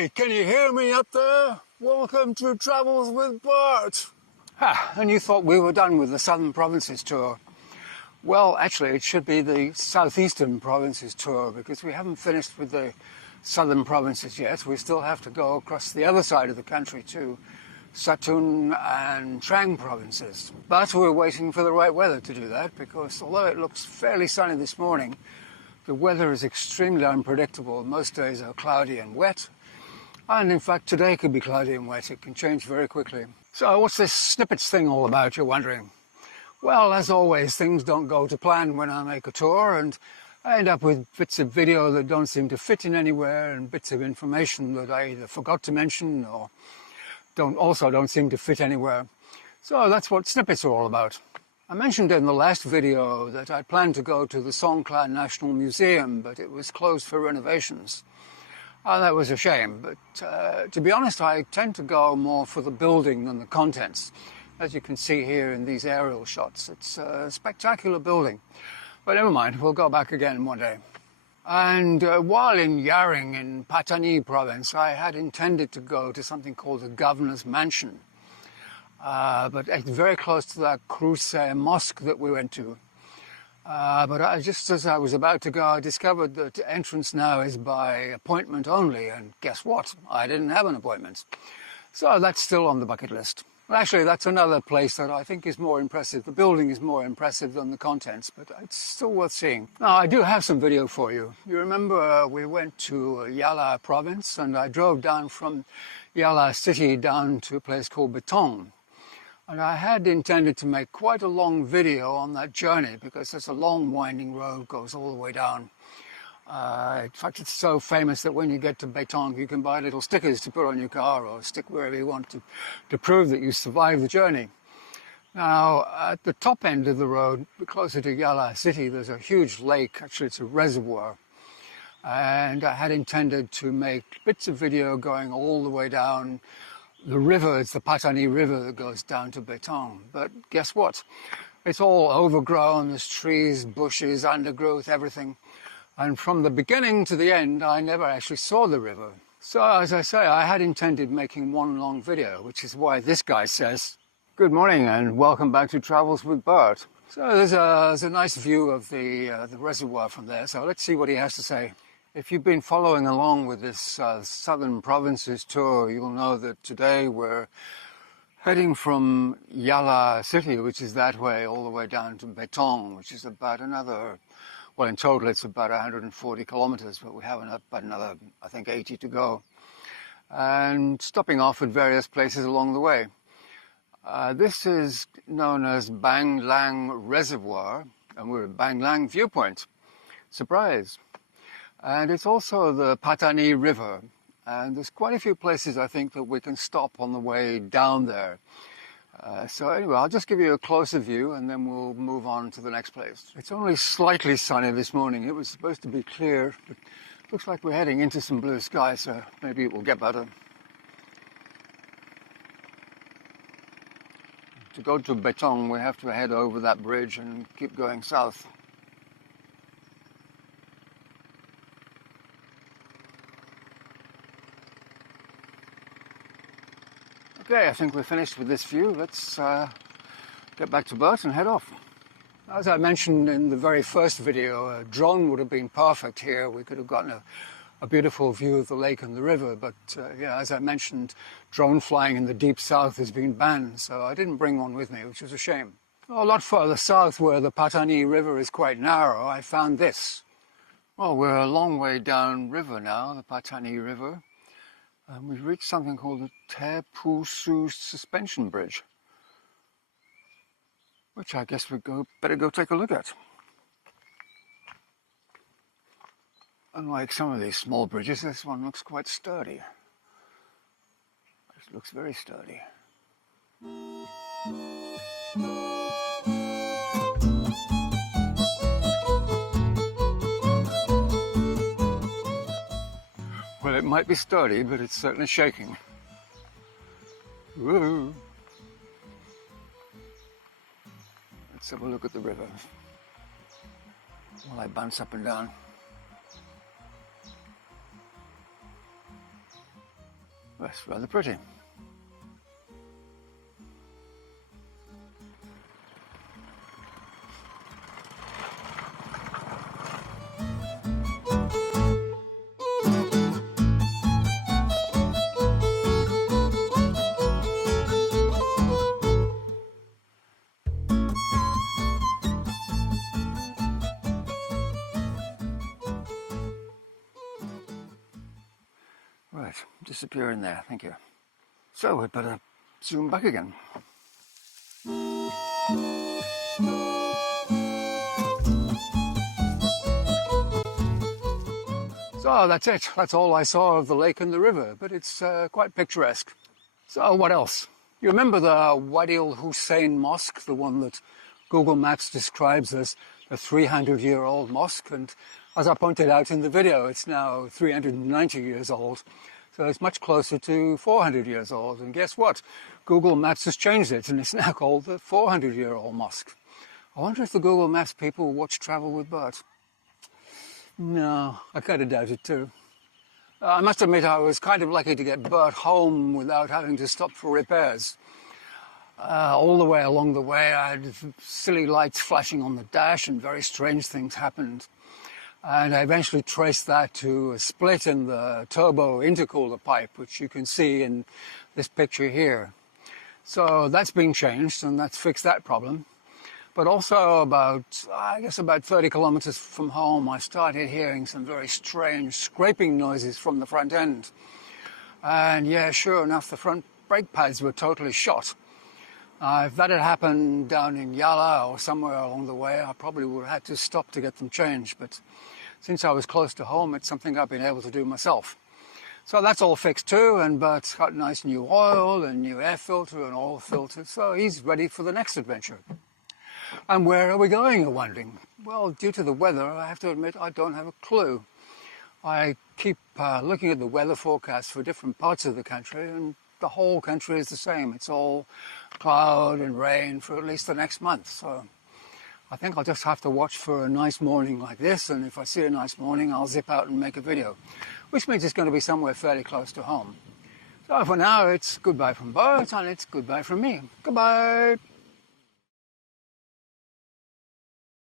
Hey, can you hear me up there? Welcome to Travels with Bart. And you thought we were done with the Southern Provinces tour. Well, actually, it should be the Southeastern Provinces tour because we haven't finished with the Southern Provinces yet. We still have to go across the other side of the country to Satun and Trang provinces. But we're waiting for the right weather to do that because although it looks fairly sunny this morning, the weather is extremely unpredictable. Most days are cloudy and wet. And in fact, today could be cloudy and wet. It can change very quickly. So what's this Snippets thing all about, you're wondering? Well, as always, things don't go to plan when I make a tour, and I end up with bits of video that don't seem to fit in anywhere and bits of information that I either forgot to mention or don't seem to fit anywhere. So that's what Snippets are all about. I mentioned in the last video that I planned to go to the Songkla National Museum, but it was closed for renovations. That was a shame, but to be honest, I tend to go more for the building than the contents. As you can see here in these aerial shots, it's a spectacular building. But never mind, we'll go back again one day. And while in Yaring in Pattani province, I had intended to go to something called the Governor's Mansion. But it's very close to that Kruse mosque that we went to. But just as I was about to go, I discovered that the entrance now is by appointment only, and guess what? I didn't have an appointment. So that's still on the bucket list. Well, actually, that's another place that I think is more impressive. The building is more impressive than the contents, but it's still worth seeing. Now, I do have some video for you. You remember we went to Yala province, and I drove down from Yala city down to a place called Betong. And I had intended to make quite a long video on that journey because it's a long winding road, goes all the way down. In fact, it's so famous that when you get to Betong, you can buy little stickers to put on your car or stick wherever you want to prove that you survived the journey. Now, at the top end of the road, closer to Yala city, there's a huge lake. Actually, it's a reservoir. And I had intended to make bits of video going all the way down the river. It's the Pattani River that goes down to Betong. But guess what? It's all overgrown. There's trees, bushes, undergrowth, everything. And from the beginning to the end, I never actually saw the river. So, as I say, I had intended making one long video, which is why this guy says, "Good morning and welcome back to Travels with Bart." So there's a nice view of the reservoir from there. So let's see what he has to say. If you've been following along with this Southern Provinces tour, you'll know that today we're heading from Yala city, which is that way, all the way down to Betong, which is about another, well, in total it's about 140 kilometers, but we have about another, I think, 80 to go. And stopping off at various places along the way. This is known as Bang Lang Reservoir, and we're at Bang Lang Viewpoint. Surprise! And it's also the Pattani River. And there's quite a few places, I think, that we can stop on the way down there. So anyway, I'll just give you a closer view and then we'll move on to the next place. It's only slightly sunny this morning. It was supposed to be clear, but looks like we're heading into some blue sky, so maybe it will get better. To go to Betong, we have to head over that bridge and keep going south. Okay, I think we're finished with this view. Let's get back to Bert and head off. As I mentioned in the very first video, a drone would have been perfect here. We could have gotten a beautiful view of the lake and the river, but yeah, as I mentioned, drone flying in the deep south has been banned, so I didn't bring one with me, which was a shame. A lot further south, where the Pattani River is quite narrow, I found this. Well, we're a long way down river now, the Pattani River. We've reached something called the Te Pusu Suspension Bridge, which I guess we'd better go take a look at. Unlike some of these small bridges, this one looks quite sturdy. It looks very sturdy. Well, it might be sturdy, but it's certainly shaking. Woo! Let's have a look at the river while I bounce up and down. That's rather pretty. Right, disappear in there, thank you. So we'd better zoom back again. So that's it. That's all I saw of the lake and the river, but it's quite picturesque. So what else? You remember the Wadi al-Hussein Mosque, the one that Google Maps describes as a 300-year-old mosque? And as I pointed out in the video, it's now 390 years old. So it's much closer to 400 years old. And guess what? Google Maps has changed it, and it's now called the 400-year-old mosque. I wonder if the Google Maps people watch Travel with Bert. No, I kind of doubt it too. I must admit I was kind of lucky to get Bert home without having to stop for repairs. All the way along the way I had silly lights flashing on the dash and very strange things happened. And I eventually traced that to a split in the turbo intercooler pipe, which you can see in this picture here. So that's been changed and that's fixed that problem. But also about 30 kilometers from home, I started hearing some very strange scraping noises from the front end. And yeah, sure enough, the front brake pads were totally shot. If that had happened down in Yala or somewhere along the way, I probably would have had to stop to get them changed. But since I was close to home, it's something I've been able to do myself. So that's all fixed too, and Bert's got nice new oil and new air filter and oil filter, so he's ready for the next adventure. And where are we going, you're wondering? Well, due to the weather, I have to admit I don't have a clue. I keep looking at the weather forecast for different parts of the country, and the whole country is the same. It's all cloud and rain for at least the next month. So I think I'll just have to watch for a nice morning like this, and if I see a nice morning, I'll zip out and make a video, which means it's going to be somewhere fairly close to home. So for now, it's goodbye from Bert, and it's goodbye from me. Goodbye.